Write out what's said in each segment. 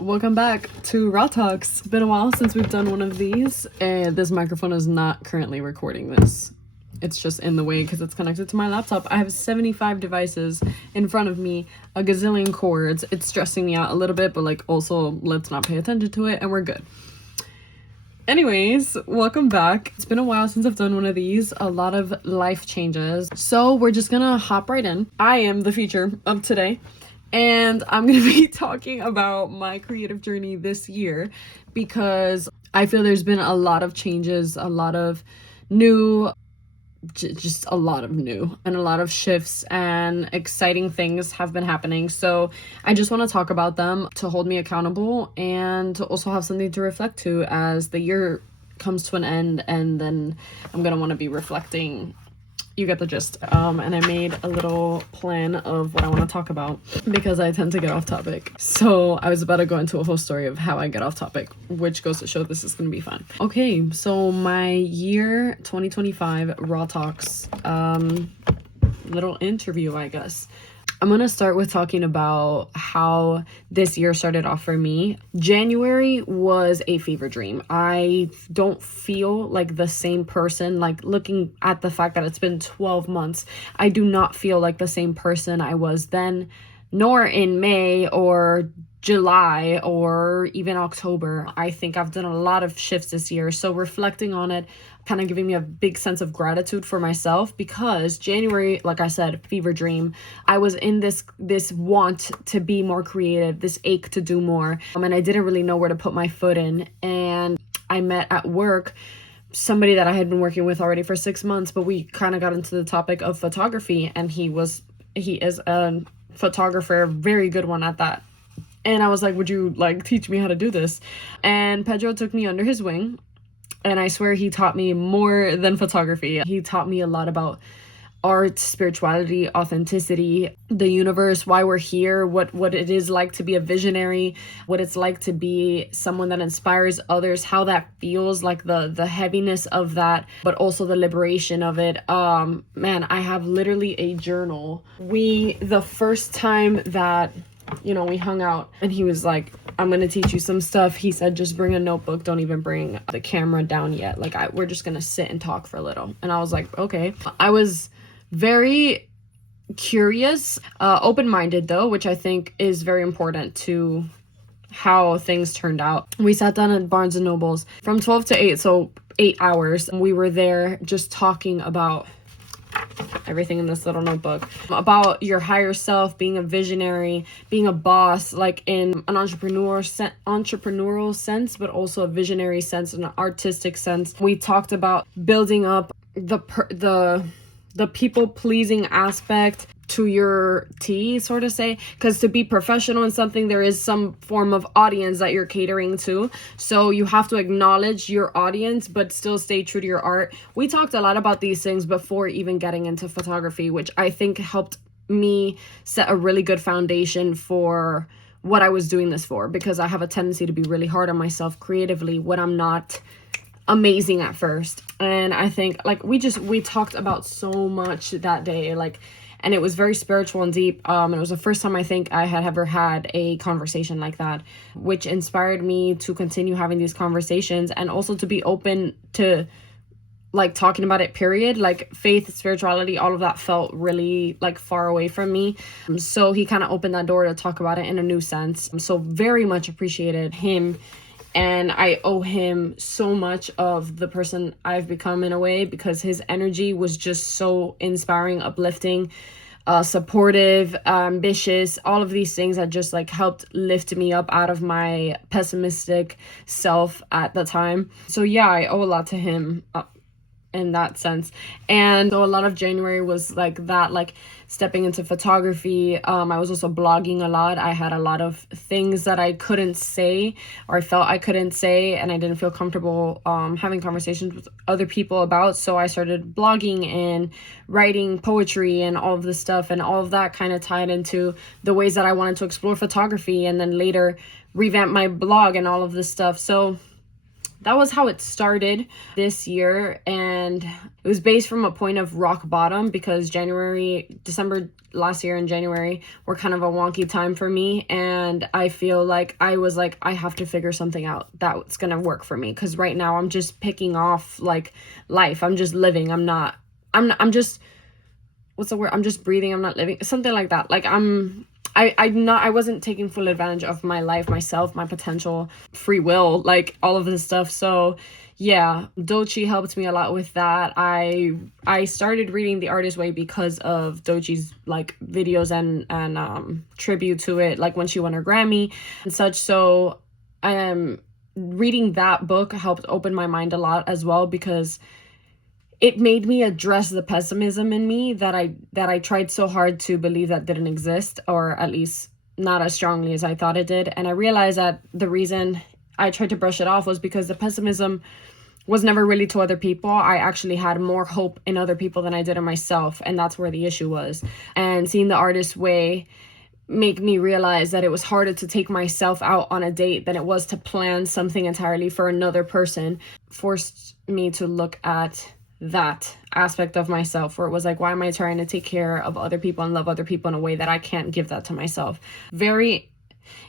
Welcome back to Raw Talks. It's been a while since we've done one of these, and this microphone is not currently recording this. It's just in the way because it's connected to my laptop. I have 75 devices in front of me, a gazillion cords. It's stressing me out a little bit, but also let's not pay attention to it and we're good. Anyways, welcome back. It's been a while since I've done one of these. A lot of life changes. So we're just gonna hop right in. I am the feature of today. And I'm going to be talking about my creative journey this year because I feel there's been a lot of changes, a lot of new, just a lot of new and a lot of shifts and exciting things have been happening. So I just want to talk about them to hold me accountable and to also have something to reflect to as the year comes to an end. And then I'm going to want to be reflecting. You get the gist. And I made a little plan of what I want to talk about because I tend to get off topic. So I was about to go into a whole story of how I get off topic, which goes to show this is going to be fun. Okay, so my year 2025 Raw Talks, little interview, I guess. I'm going to start with talking about how this year started off for me. January was a fever dream. I don't feel like the same person, looking at the fact that it's been 12 months, I do not feel like the same person I was then, nor in May or July or even October. I think I've done a lot of shifts this year. So reflecting on it, kind of giving me a big sense of gratitude for myself because January, like I said, fever dream. I was in this want to be more creative, this ache to do more. And I didn't really know where to put my foot in. And I met at work somebody that I had been working with already for 6 months, but we kind of got into the topic of photography, and he is a photographer, a very good one at that. And I was like, would you teach me how to do this? And Pedro took me under his wing. And I swear he taught me more than photography. He taught me a lot about art, spirituality, authenticity, the universe, why we're here, what it is like to be a visionary, what it's like to be someone that inspires others, how that feels, like the heaviness of that, but also the liberation of it. Man, I have literally a journal. The first time that we hung out and he was like, I'm going to teach you some stuff. He said, just bring a notebook. Don't even bring the camera down yet. We're just going to sit and talk for a little. And I was like, okay. I was very curious, open-minded though, which I think is very important to how things turned out. We sat down at Barnes and Noble's from 12 to 8. So 8 hours. We were there just talking about everything in this little notebook about your higher self, being a visionary, being a boss, in an entrepreneurial sense, but also a visionary sense and an artistic sense. We talked about building up the people pleasing aspect to your T, sort of say, because to be professional in something, there is some form of audience that you're catering to. So you have to acknowledge your audience, but still stay true to your art. We talked a lot about these things before even getting into photography, which I think helped me set a really good foundation for what I was doing this for, because I have a tendency to be really hard on myself creatively when I'm not amazing at first. And I think we talked about so much that day, and it was very spiritual and deep. And it was the first time I think I had ever had a conversation like that, which inspired me to continue having these conversations and also to be open to talking about it, period. Faith, spirituality, all of that felt really far away from me. So he kind of opened that door to talk about it in a new sense. So very much appreciated him. And I owe him so much of the person I've become in a way, because his energy was just so inspiring, uplifting, supportive, ambitious, all of these things that just helped lift me up out of my pessimistic self at the time. So yeah, I owe a lot to him in that sense. And so a lot of January was that, stepping into photography. I was also blogging a lot. I had a lot of things that I couldn't say, or I felt I couldn't say, and I didn't feel comfortable having conversations with other people about. So I started blogging and writing poetry and all of this stuff, and all of that kind of tied into the ways that I wanted to explore photography, and then later revamp my blog and all of this stuff. So that was how it started this year. And it was based from a point of rock bottom, because December last year and January were kind of a wonky time for me. And I feel like I was like, I have to figure something out that's gonna work for me, because right now I'm just picking off like life. I'm just living. I'm just, what's the word? I'm just breathing. I'm not living. Something like that. Like I wasn't taking full advantage of my life, myself, my potential, free will, like all of this stuff. So yeah, Dochi helped me a lot with that. I started reading The Artist Way because of Dochi's like videos and tribute to it, like when she won her Grammy and such. So reading that book helped open my mind a lot as well, because it made me address the pessimism in me that I tried so hard to believe that didn't exist, or at least not as strongly as I thought it did. And I realized that the reason I tried to brush it off was because the pessimism was never really to other people. I actually had more hope in other people than I did in myself, and that's where the issue was. And seeing The Artist Way make me realize that it was harder to take myself out on a date than it was to plan something entirely for another person, forced me to look at that aspect of myself, where it was like, why am I trying to take care of other people and love other people in a way that I can't give that to myself? Very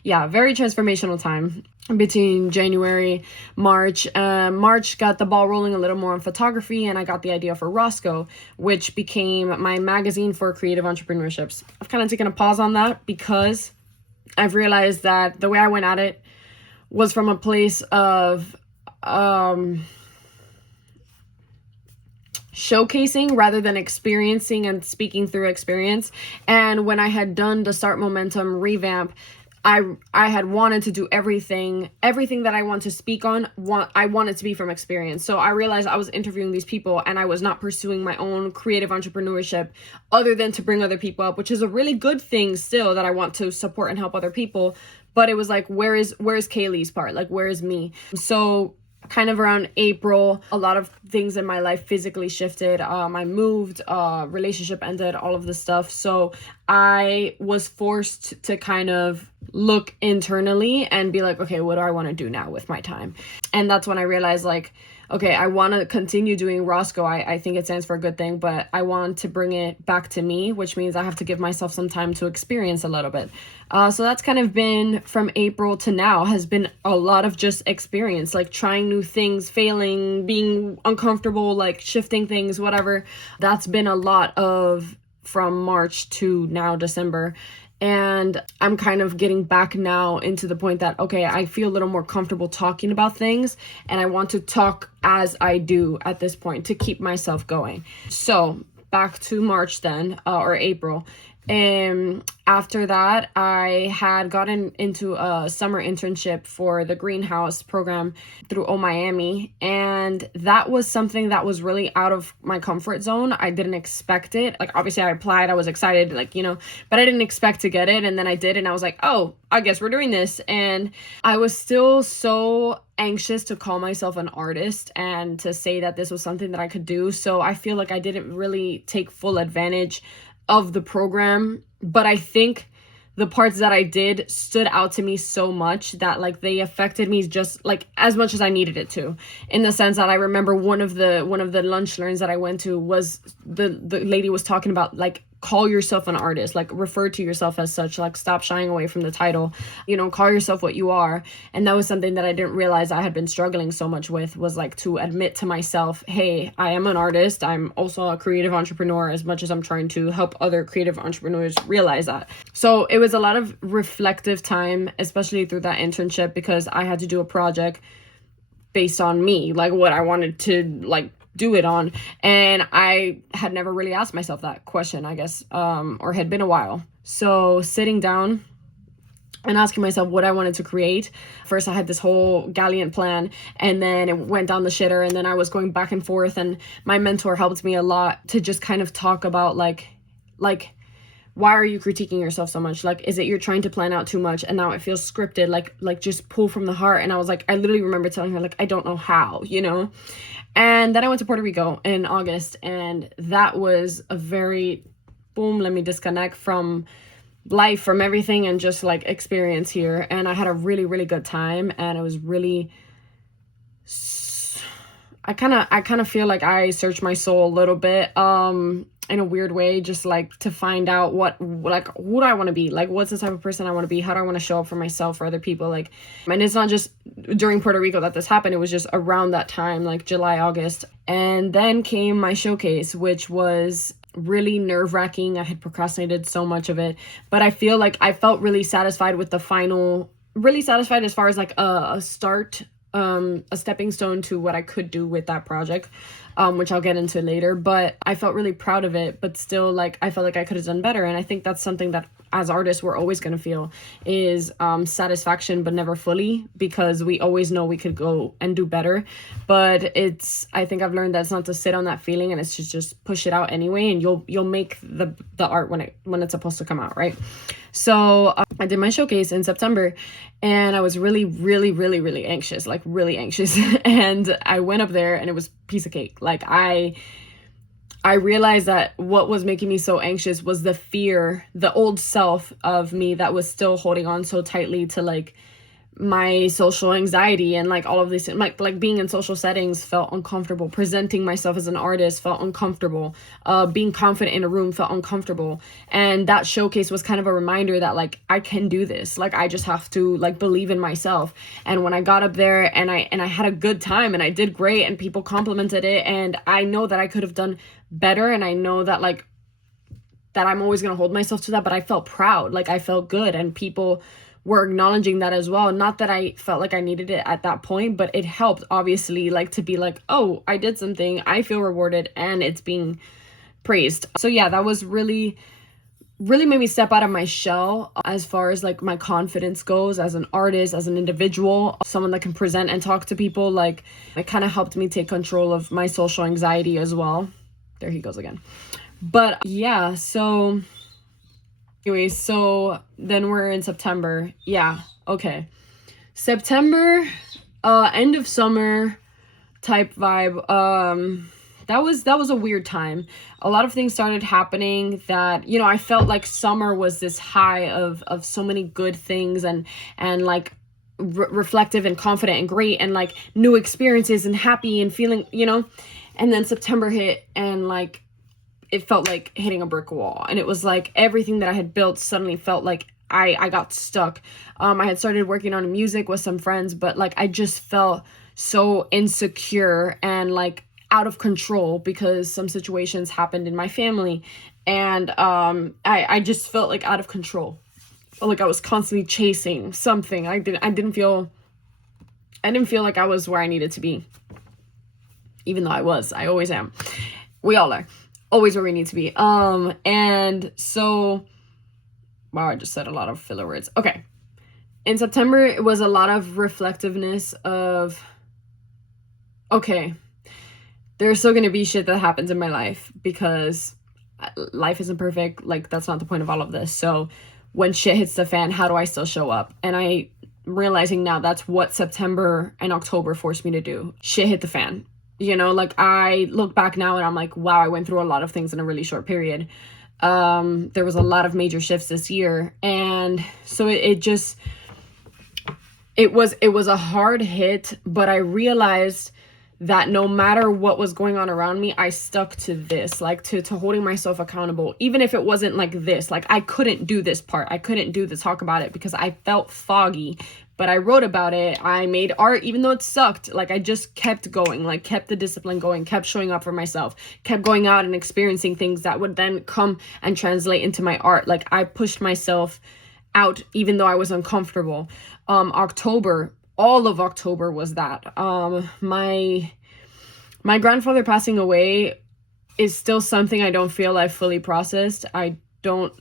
transformational time between January, March. March got the ball rolling a little more on photography, and I got the idea for Roscoe, which became my magazine for creative entrepreneurships. I've kind of taken a pause on that because I've realized that the way I went at it was from a place of showcasing rather than experiencing and speaking through experience. And when I had done the Start Momentum revamp, I had wanted to do everything that I want to speak on, I wanted to be from experience. So I realized I was interviewing these people and I was not pursuing my own creative entrepreneurship other than to bring other people up, which is a really good thing still, that I want to support and help other people. But it was like, where's Kaylee's part? Like, where is me? So kind of around April, a lot of things in my life physically shifted. I moved, relationship ended, all of this stuff. So I was forced to kind of look internally and be like, okay, what do I want to do now with my time? And that's when I realized, like, okay, I want to continue doing Roscoe. I think it stands for a good thing, but I want to bring it back to me, which means I have to give myself some time to experience a little bit. So that's kind of been, from April to now, has been a lot of just experience, like trying new things, failing, being uncomfortable, like shifting things, whatever. That's been a lot of from March to now December. And I'm kind of getting back now into the point that, okay, I feel a little more comfortable talking about things, and I want to talk as I do at this point to keep myself going. So back to March then, or April. After that, I had gotten into a summer internship for the greenhouse program through Miami, and that was something that was really out of my comfort zone. I didn't expect it. Like, obviously I applied, I was excited, like, you know, but I didn't expect to get it. And then I did, and I was like, oh, I guess we're doing this. And I was still so anxious to call myself an artist and to say that this was something that I could do. So I feel like I didn't really take full advantage of the program, but I think the parts that I did stood out to me so much that, like, they affected me just like as much as I needed it to, in the sense that I remember one of the lunch learns that I went to was the lady was talking about, like, call yourself an artist, like refer to yourself as such, like stop shying away from the title, you know, call yourself what you are. And that was something that I didn't realize I had been struggling so much with, was like to admit to myself, hey, I am an artist. I'm also a creative entrepreneur, as much as I'm trying to help other creative entrepreneurs realize that. So it was a lot of reflective time, especially through that internship, because I had to do a project based on me, like what I wanted to like do it on. And I had never really asked myself that question, I guess, or had been a while. So sitting down and asking myself what I wanted to create. First, I had this whole gallant plan, and then it went down the shitter, and then I was going back and forth, and my mentor helped me a lot to just kind of talk about like why are you critiquing yourself so much? Like, is it you're trying to plan out too much and now it feels scripted? Like just pull from the heart. And I was like, I literally remember telling her, like, I don't know how, you know? And then I went to Puerto Rico in August, and that was a very, boom, let me disconnect from life, from everything, and just like experience here. And I had a really, really good time, and it was really I kind of feel like I searched my soul a little bit in a weird way, just like to find out who do I want to be, like what's the type of person I want to be, how do I want to show up for myself, for other people, like. And it's not just during Puerto Rico that this happened, it was just around that time, like July, August. And then came my showcase, which was really nerve-wracking. I had procrastinated so much of it, but I feel like I felt really satisfied with the final, really satisfied as far as like a start, a stepping stone to what I could do with that project, which I'll get into later. But I felt really proud of it, but still, like, I felt like I could have done better. And I think that's something that as artists we're always going to feel is satisfaction, but never fully, because we always know we could go and do better. But I think I've learned that it's not to sit on that feeling, and it's to just push it out anyway, and you'll make the art when it's supposed to come out, right? So I did my showcase in September, and I was really, really, really, really anxious, like really anxious. And I went up there and it was piece of cake. Like I realized that what was making me so anxious was the fear, the old self of me that was still holding on so tightly to like my social anxiety and like all of this, like being in social settings felt uncomfortable, presenting myself as an artist felt uncomfortable, being confident in a room felt uncomfortable. And that showcase was kind of a reminder that like I can do this, like I just have to like believe in myself. And when I got up there and I had a good time and I did great and people complimented it, and I know that I could have done better, and I know that like that I'm always going to hold myself to that, but I felt proud, like I felt good, and people were acknowledging that as well. Not that I felt like I needed it at that point, but it helped obviously, like to be like, oh, I did something, I feel rewarded, and it's being praised. So yeah, that was really made me step out of my shell as far as like my confidence goes as an artist, as an individual, someone that can present and talk to people. Like it kind of helped me take control of my social anxiety as well. There he goes again. But yeah, so anyway, so then we're in September. Yeah, okay. September, end of summer type vibe. That was a weird time. A lot of things started happening that, you know, I felt like summer was this high of so many good things and like reflective and confident and great and like new experiences and happy and feeling, you know. And then September hit, and like it felt like hitting a brick wall, and it was like everything that I had built suddenly felt like I got stuck. I had started working on music with some friends, but like I just felt so insecure and like out of control because some situations happened in my family, and I just felt like out of control. Like I was constantly chasing something. I didn't feel like I was where I needed to be, even though I always am. We all are always where we need to be. And so, wow, I just said a lot of filler words. Okay. In September, it was a lot of reflectiveness of, okay, there's still going to be shit that happens in my life because life isn't perfect. Like, that's not the point of all of this. So when shit hits the fan, how do I still show up? And I'm realizing now that's what September and October forced me to do. Shit hit the fan. You know, like I look back now and I'm like, wow, I went through a lot of things in a really short period. There was a lot of major shifts this year. And so it was a hard hit, but I realized that no matter what was going on around me, I stuck to this, like to holding myself accountable, even if it wasn't like this, like I couldn't do this part. I couldn't do the talk about it because I felt foggy, but I wrote about it. I made art, even though it sucked. Like I just kept going, like kept the discipline going, kept showing up for myself, kept going out and experiencing things that would then come and translate into my art. Like I pushed myself out, even though I was uncomfortable. October, all of October was that. My grandfather passing away is still something I don't feel I've fully processed. I don't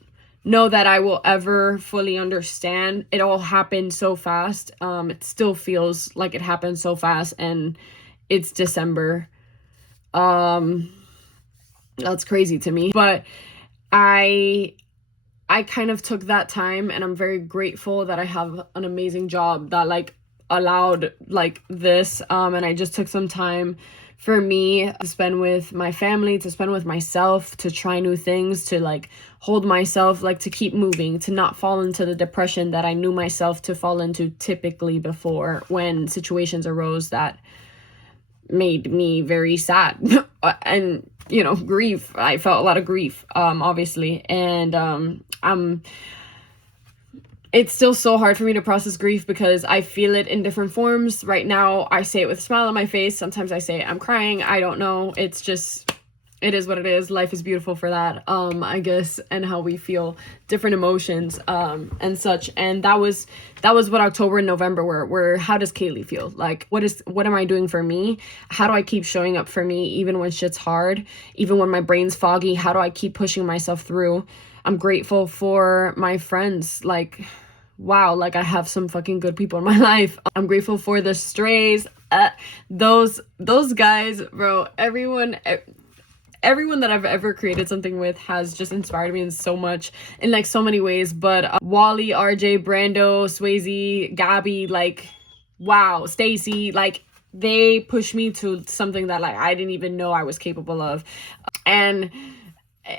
know that I will ever fully understand. It all happened so fast. It still feels like it happened so fast, and it's December. That's crazy to me. But I kind of took that time, and I'm very grateful that I have an amazing job that like allowed like this. And I just took some time for me to spend with my family, to spend with myself, to try new things, to like hold myself, like to keep moving, to not fall into the depression that I knew myself to fall into typically before when situations arose that made me very sad. And, you know, grief. I felt a lot of grief, obviously. And it's still so hard for me to process grief because I feel it in different forms. Right now, I say it with a smile on my face. Sometimes I say I'm crying. I don't know. It's just, it is what it is. Life is beautiful for that, I guess, and how we feel different emotions, and such. And that was what October and November were. How does Kaylee feel? Like, what am I doing for me? How do I keep showing up for me even when shit's hard, even when my brain's foggy? How do I keep pushing myself through? I'm grateful for my friends. Like, wow, like I have some fucking good people in my life. I'm grateful for the strays. Those guys, bro. Everyone that I've ever created something with has just inspired me in so many ways. But Wally, RJ, Brando, Swayze, Gabby, like, wow, Stacy, like, they pushed me to something that, like, I didn't even know I was capable of. And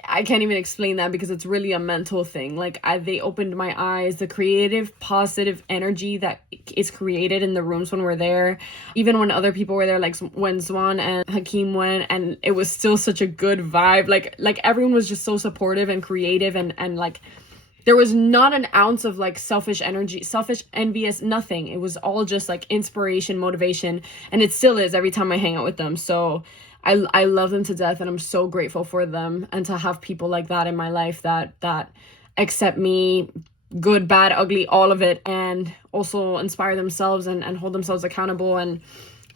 I can't even explain that because it's really a mental thing. Like, they opened my eyes. The creative, positive energy that is created in the rooms when we're there, even when other people were there, like when Zwan and Hakeem went, and it was still such a good vibe. Like everyone was just so supportive and creative, and like there was not an ounce of like selfish energy, selfish, envious, nothing. It was all just like inspiration, motivation, and it still is every time I hang out with them. So I love them to death, and I'm so grateful for them, and to have people like that in my life that accept me, good, bad, ugly, all of it, and also inspire themselves and hold themselves accountable and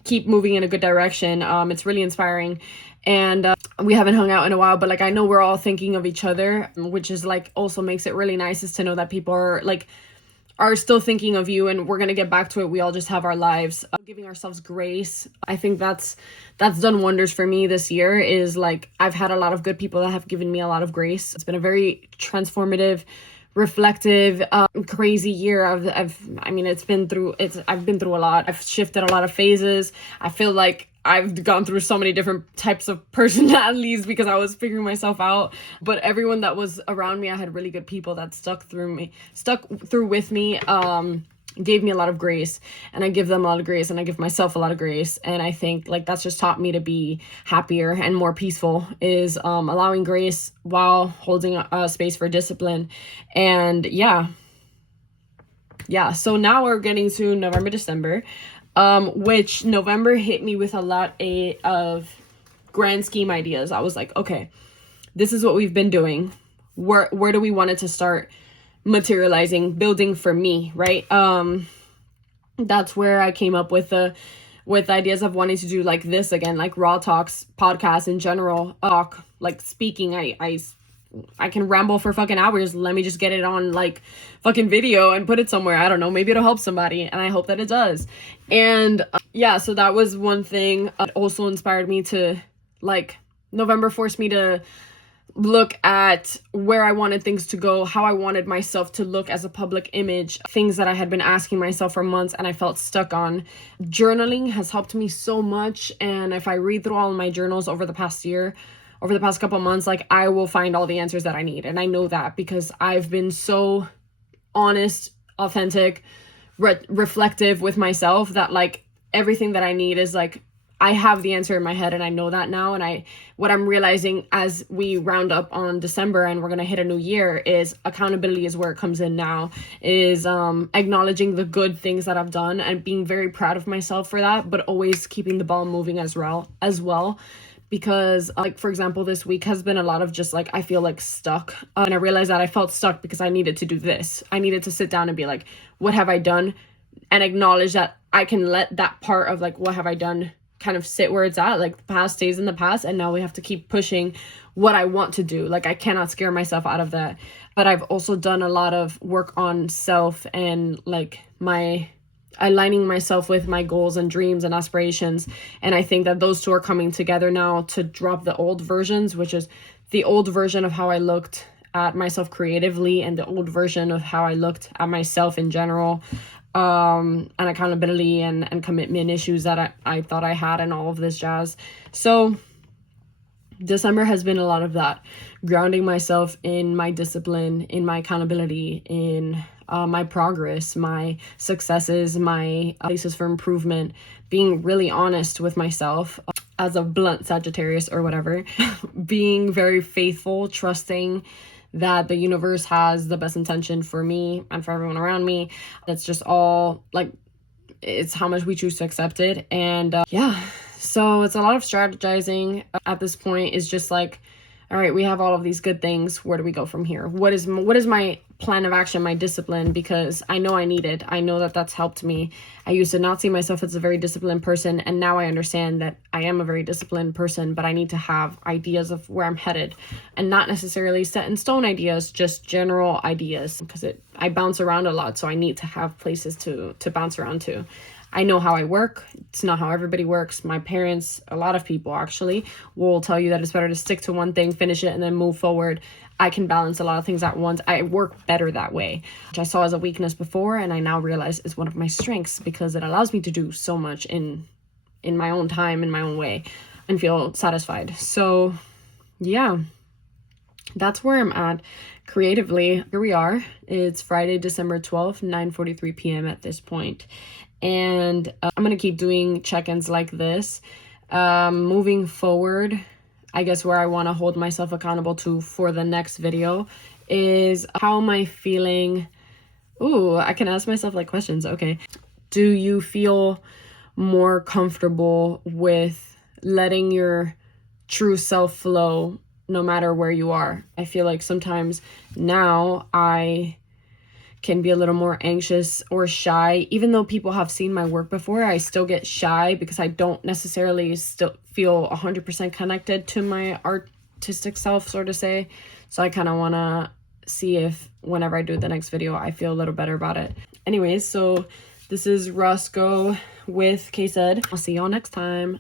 keep moving in a good direction. It's really inspiring. And we haven't hung out in a while, but like I know we're all thinking of each other, which is like also makes it really nice, is to know that people are still thinking of you, and we're gonna get back to it. We all just have our lives. Giving ourselves grace. I think that's done wonders for me this year. Is like I've had a lot of good people that have given me a lot of grace. It's been a very transformative, reflective, crazy year. I've been through a lot. I've shifted a lot of phases. I feel like I've gone through so many different types of personalities because I was figuring myself out. But everyone that was around me, I had really good people that stuck through with me, gave me a lot of grace, and I give them a lot of grace, and I give myself a lot of grace. And I think like that's just taught me to be happier and more peaceful, is allowing grace while holding a space for discipline. And yeah, so now we're getting to November, December, which November hit me with a lot of grand scheme ideas. I was like, okay, this is what we've been doing. Where do we want it to start materializing, building for me, right? That's where I came up with ideas of wanting to do like this again, like Raw Talks podcast in general, like speaking. I can ramble for fucking hours. Let me just get it on like fucking video and put it somewhere. I don't know. Maybe it'll help somebody, and I hope that it does. And yeah, so that was one thing. It also inspired me to, like, November forced me to look at where I wanted things to go, how I wanted myself to look as a public image, things that I had been asking myself for months and I felt stuck on. Journaling has helped me so much, and if I read through all of my journals over the past couple months, like, I will find all the answers that I need. And I know that because I've been so honest, authentic, reflective with myself that, like, everything that I need is, like, I have the answer in my head, and I know that now. And what I'm realizing as we round up on December and we're going to hit a new year is accountability is where it comes in now, is acknowledging the good things that I've done and being very proud of myself for that, but always keeping the ball moving as well. Because, like, for example, this week has been a lot of just, like, I feel, like, stuck. And I realized that I felt stuck because I needed to do this. I needed to sit down and be like, what have I done? And acknowledge that I can let that part of, like, what have I done kind of sit where it's at. Like, the past stays in the past, and now we have to keep pushing what I want to do. Like, I cannot scare myself out of that. But I've also done a lot of work on self and, like, my aligning myself with my goals and dreams and aspirations. And I think that those two are coming together now to drop the old versions, which is the old version of how I looked at myself creatively and the old version of how I looked at myself in general, and accountability and commitment issues that I thought I had and all of this jazz. So December has been a lot of that, grounding myself in my discipline, in my accountability, in my progress, my successes, my places for improvement, being really honest with myself as a blunt Sagittarius or whatever, being very faithful, trusting that the universe has the best intention for me and for everyone around me. That's just all like, it's how much we choose to accept it. And yeah, so it's a lot of strategizing at this point. Is just like, all right, we have all of these good things. Where do we go from here? What is my plan of action, my discipline? Because I know I need it. I know that that's helped me. I used to not see myself as a very disciplined person, and now I understand that I am a very disciplined person, but I need to have ideas of where I'm headed, and not necessarily set in stone ideas, just general ideas, because I bounce around a lot, so I need to have places to bounce around to. I know how I work. It's not how everybody works. My parents, a lot of people actually, will tell you that it's better to stick to one thing, finish it, and then move forward. I can balance a lot of things at once. I work better that way, which I saw as a weakness before, and I now realize is one of my strengths, because it allows me to do so much in my own time, in my own way, and feel satisfied. So yeah, that's where I'm at creatively. Here we are. It's Friday, December 12th, 9:43 p.m. at this point. And I'm going to keep doing check-ins like this. Moving forward, I guess where I want to hold myself accountable to for the next video is, how am I feeling? Ooh, I can ask myself like questions. Okay. Do you feel more comfortable with letting your true self flow no matter where you are? I feel like sometimes now I can be a little more anxious or shy. Even though people have seen my work before, I still get shy because I don't necessarily still feel 100% connected to my artistic self, so to say. So I kind of want to see if whenever I do the next video, I feel a little better about it. Anyways, so this is Roscoe with Kzssed. I'll see y'all next time.